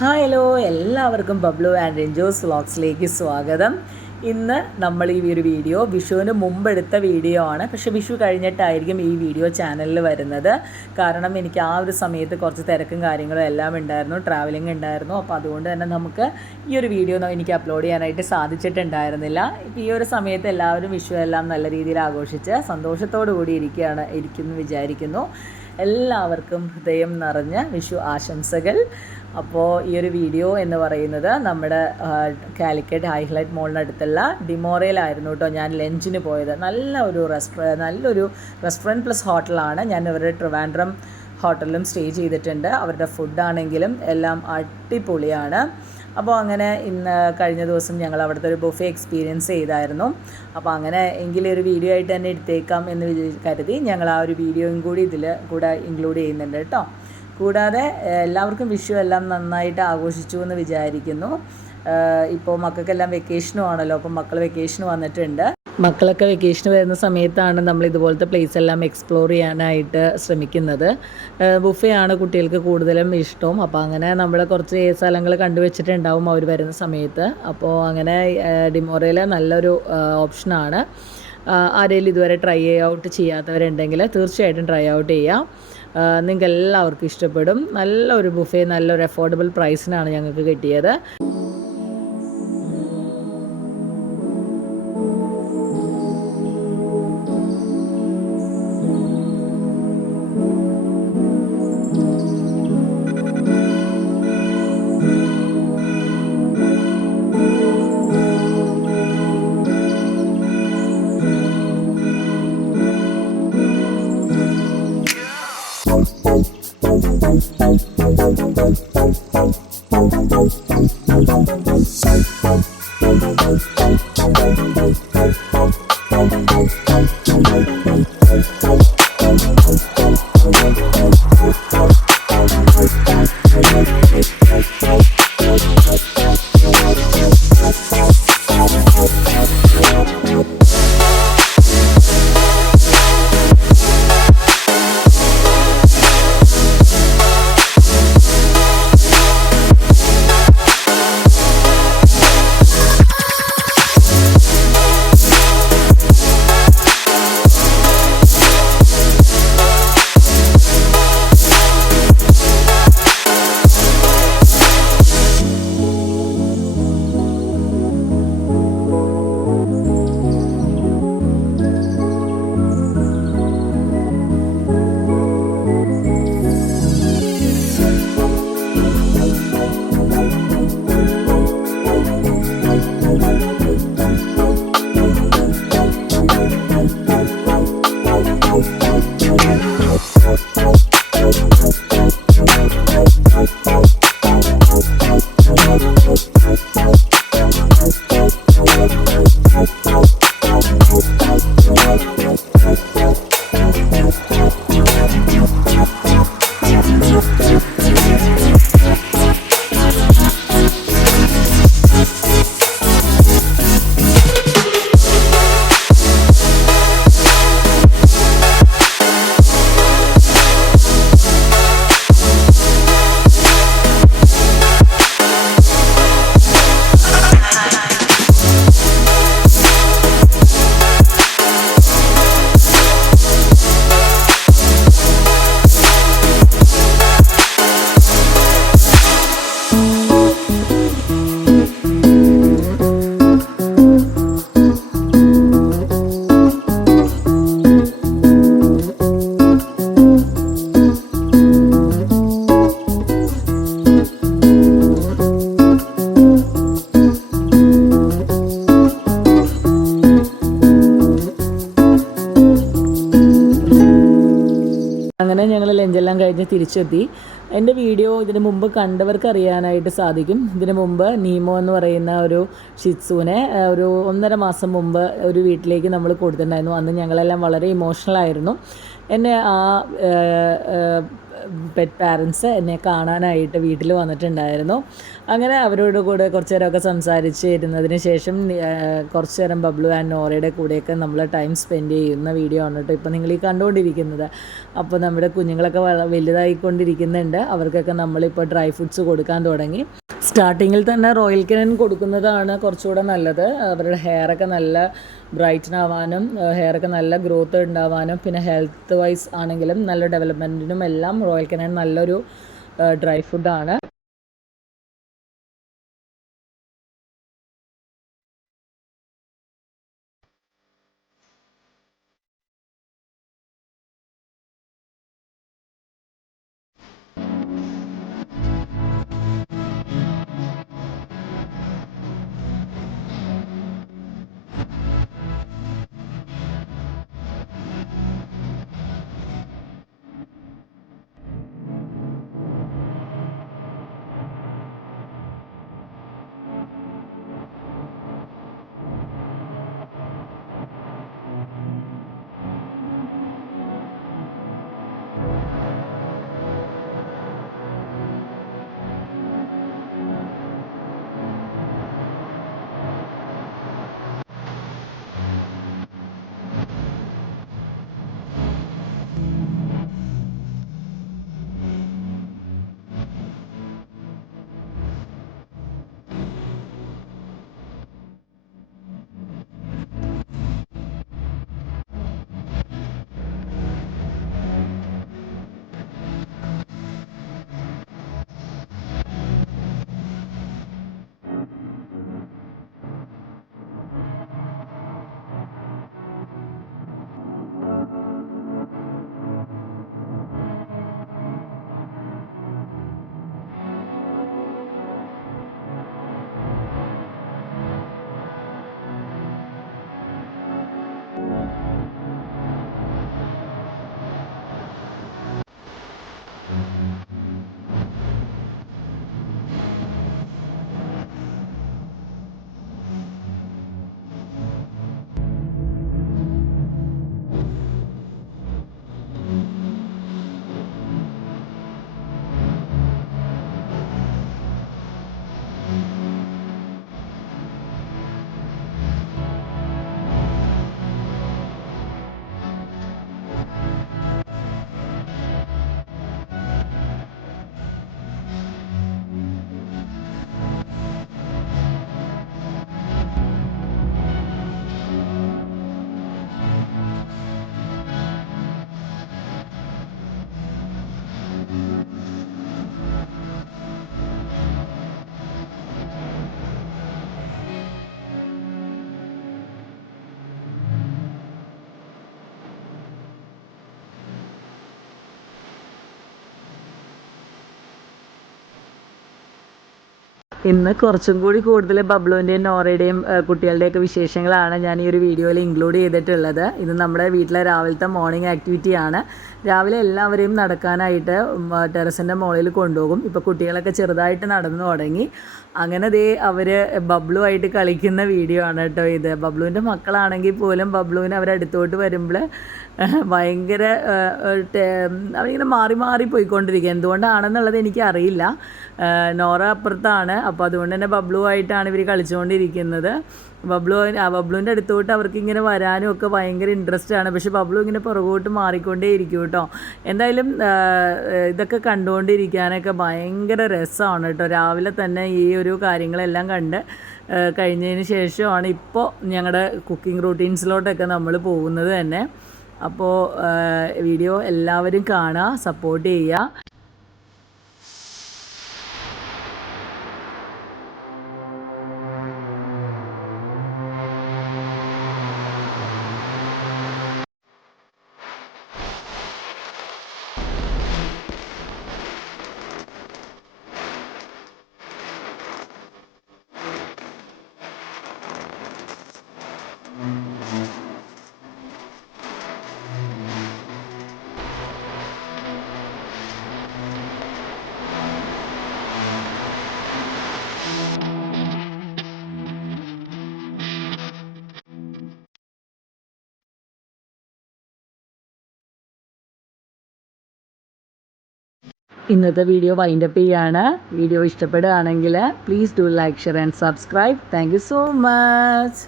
Hello എല്ലാവർക്കും Bablu and എൻജോസ് വ്ളോഗ്സിലേക്ക് സ്വാഗതം. ഇന്ന് നമ്മൾ ഈ ഒരു വീഡിയോ വിഷുവിന് മുമ്പെടുത്ത വീഡിയോ ആണ്. പക്ഷേ വിഷു കഴിഞ്ഞിട്ടായിരിക്കും ഈ വീഡിയോ ചാനലിൽ വരുന്നത്. കാരണം എനിക്ക് ആ ഒരു സമയത്ത് കുറച്ച് തിരക്കും കാര്യങ്ങളും എല്ലാം ഉണ്ടായിരുന്നു, ട്രാവലിംഗ് ഉണ്ടായിരുന്നു. അപ്പോൾ അതുകൊണ്ട് തന്നെ നമുക്ക് ഈ ഒരു വീഡിയോ എനിക്ക് അപ്ലോഡ് ചെയ്യാനായിട്ട് സാധിച്ചിട്ടുണ്ടായിരുന്നില്ല. ഇപ്പോൾ ഈ ഒരു സമയത്ത് എല്ലാവരും വിഷു എല്ലാം നല്ല രീതിയിൽ ആഘോഷിച്ച് സന്തോഷത്തോടു കൂടി ഇരിക്കുന്നു വിചാരിക്കുന്നു. എല്ലാവർക്കും ഹൃദയം നിറഞ്ഞ വിഷു ആശംസകൾ. അപ്പോൾ ഈ ഒരു വീഡിയോ എന്ന് പറയുന്നത് നമ്മുടെ കാലിക്കറ്റ് ഹൈലൈറ്റ് മോളിനടുത്തുള്ള ഡിമോറയിലായിരുന്നു കേട്ടോ ഞാൻ ലഞ്ചിന് പോയത്. നല്ലൊരു റെസ്റ്റോറൻറ്റ് പ്ലസ് ഹോട്ടലാണ്. ഞാൻ ഇവരുടെ ട്രിവാൻഡ്രം ഹോട്ടലിലും സ്റ്റേ ചെയ്തിട്ടുണ്ട്. അവരുടെ ഫുഡാണെങ്കിലും എല്ലാം അടിപൊളിയാണ്. അപ്പോൾ അങ്ങനെ കഴിഞ്ഞ ദിവസം ഞങ്ങൾ അവിടുത്തെ ഒരു ബുഫേ എക്സ്പീരിയൻസ് ചെയ്തായിരുന്നു. അപ്പോൾ അങ്ങനെ എങ്കിലും ഒരു വീഡിയോ ആയിട്ട് തന്നെ എടുത്തേക്കാം എന്ന് കരുതി ഞങ്ങൾ ആ ഒരു വീഡിയോയും കൂടി ഇതിൽ കൂടെ ഇൻക്ലൂഡ് ചെയ്യുന്നുണ്ട് കേട്ടോ. കൂടാതെ എല്ലാവർക്കും വിഷു എല്ലാം നന്നായിട്ട് ആഘോഷിച്ചു എന്ന് വിചാരിക്കുന്നു. ഇപ്പോൾ മക്കൾക്കെല്ലാം വെക്കേഷനും ആണല്ലോ. അപ്പോൾ മക്കൾ വെക്കേഷന് വന്നിട്ടുണ്ട്. മക്കളൊക്കെ വെക്കേഷന് വരുന്ന സമയത്താണ് നമ്മൾ ഇതുപോലത്തെ പ്ലേസ് എല്ലാം എക്സ്പ്ലോർ ചെയ്യാനായിട്ട് ശ്രമിക്കുന്നത്. ബുഫയാണ് കുട്ടികൾക്ക് കൂടുതലും ഇഷ്ടവും. അപ്പോൾ അങ്ങനെ നമ്മൾ കുറച്ച് സ്ഥലങ്ങൾ കണ്ടുവച്ചിട്ടുണ്ടാവും അവർ വരുന്ന സമയത്ത്. അപ്പോൾ അങ്ങനെ ഡിമോറയിൽ നല്ലൊരു ഓപ്ഷനാണ്. ആരെങ്കിലും ഇതുവരെ ട്രൈ ഔട്ട് ചെയ്യാത്തവരുണ്ടെങ്കിൽ തീർച്ചയായിട്ടും ട്രൈ ഔട്ട് ചെയ്യാം. നിങ്ങൾക്ക് എല്ലാവർക്കും ഇഷ്ടപ്പെടും. നല്ലൊരു ബുഫേ, നല്ലൊരു അഫോർഡബിൾ പ്രൈസിനാണ് ഞങ്ങൾക്ക് കിട്ടിയത്. അങ്ങനെ ഞങ്ങൾ ലഞ്ചെല്ലാം കഴിഞ്ഞ് തിരിച്ചെത്തി. എൻ്റെ വീഡിയോ ഇതിന് മുമ്പ് കണ്ടവർക്ക് അറിയാനായിട്ട് സാധിക്കും. ഇതിന് മുമ്പ് നീമോ എന്ന് പറയുന്ന ഒരു ഷിറ്റ്സുവിനെ ഒരു 1.5 മാസം മുമ്പ് ഒരു വീട്ടിലേക്ക് നമ്മൾ കൊടുത്തിട്ടുണ്ടായിരുന്നു. അന്ന് ഞങ്ങളെല്ലാം വളരെ ഇമോഷണലായിരുന്നു. എന്നെ ആ പെറ്റ് പാരൻസ് എന്നെ കാണാനായിട്ട് വീട്ടിൽ വന്നിട്ടുണ്ടായിരുന്നു. അങ്ങനെ അവരോട് കൂടെ കുറച്ച് നേരമൊക്കെ സംസാരിച്ച് ഇരുന്നതിന് ശേഷം കുറച്ച് നേരം ബബ്ലു ആൻഡ് നോറയുടെ കൂടെയൊക്കെ നമ്മൾ ടൈം സ്പെൻഡ് ചെയ്യുന്ന വീഡിയോ ആണ് കേട്ടോ ഇപ്പോൾ നിങ്ങൾ ഈ കണ്ടുകൊണ്ടിരിക്കുന്നത്. അപ്പോൾ നമ്മുടെ കുഞ്ഞുങ്ങളൊക്കെ വലുതായിക്കൊണ്ടിരിക്കുന്നുണ്ട്. അവർക്കൊക്കെ നമ്മളിപ്പോൾ ഡ്രൈ ഫ്രൂട്ട്സ് കൊടുക്കാൻ തുടങ്ങി. സ്റ്റാർട്ടിങ്ങിൽ തന്നെ റോയൽ കനൻ കൊടുക്കുന്നതാണ് കുറച്ചുകൂടെ നല്ലത്. അവരുടെ ഹെയറൊക്കെ നല്ല ബ്രൈറ്റൻ ആവാനും ഹെയറൊക്കെ നല്ല ഗ്രോത്ത് ഉണ്ടാവാനും പിന്നെ ഹെൽത്ത് വൈസ് ആണെങ്കിലും നല്ല ഡെവലപ്മെൻറ്റിനും എല്ലാം റോയൽ കനൻ നല്ലൊരു ഡ്രൈ ഫുഡാണ്. ഇന്ന് കുറച്ചും കൂടി കൂടുതൽ ബബ്ലുവിൻ്റെയും നോറയുടെയും കുട്ടികളുടെയൊക്കെ വിശേഷങ്ങളാണ് ഞാൻ ഈ ഒരു വീഡിയോയിൽ ഇൻക്ലൂഡ് ചെയ്തിട്ടുള്ളത്. ഇത് നമ്മുടെ വീട്ടിലെ രാവിലത്തെ മോർണിംഗ് ആക്ടിവിറ്റിയാണ്. രാവിലെ എല്ലാവരെയും നടക്കാനായിട്ട് ടെറസിൻ്റെ മുകളിൽ കൊണ്ടുപോകും. ഇപ്പോൾ കുട്ടികളൊക്കെ ചെറുതായിട്ട് നടന്നു തുടങ്ങി. അങ്ങനെ ദേ അവർ ബബ്ലുവായിട്ട് കളിക്കുന്ന വീഡിയോ ആണ് കേട്ടോ ഇത്. ബബ്ലുവിൻ്റെ മക്കളാണെങ്കിൽ പോലും ബബ്ലുവിന് അവരടുത്തോട്ട് വരുമ്പോൾ ഭയങ്കര അവരിങ്ങനെ മാറി മാറി പോയിക്കൊണ്ടിരിക്കുക. എന്തുകൊണ്ടാണെന്നുള്ളത് എനിക്കറിയില്ല. നോറ അപ്പുറത്താണ്, അപ്പോൾ അതുകൊണ്ട് തന്നെ ബബ്ലുവായിട്ടാണ് ഇവർ കളിച്ചുകൊണ്ടിരിക്കുന്നത്. ബബ്ലുവിൻ്റെ അടുത്തോട്ട് അവർക്ക് ഇങ്ങനെ വരാനും ഒക്കെ ഭയങ്കര ഇൻട്രസ്റ്റ് ആണ്. പക്ഷെ ബബ്ലു ഇങ്ങനെ പുറകോട്ട് മാറിക്കൊണ്ടേ ഇരിക്കും കേട്ടോ. എന്തായാലും ഇതൊക്കെ കണ്ടുകൊണ്ടിരിക്കാനൊക്കെ ഭയങ്കര രസമാണ് കേട്ടോ. രാവിലെ തന്നെ ഈ ഒരു കാര്യങ്ങളെല്ലാം കണ്ട് കഴിഞ്ഞതിന് ശേഷമാണ് ഇപ്പോൾ ഞങ്ങളുടെ കുക്കിംഗ് റൂട്ടീൻസിലോട്ടൊക്കെ നമ്മൾ പോകുന്നത് തന്നെ. അപ്പോൾ വീഡിയോ എല്ലാവരും കാണുക, സപ്പോർട്ട് ചെയ്യുക. ഇന്നത്തെ വീഡിയോ വൈൻഡപ്പ് ചെയ്യാണ്. വീഡിയോ ഇഷ്ടപ്പെടുകയാണെങ്കിൽ please do like, share and subscribe. Thank you so much.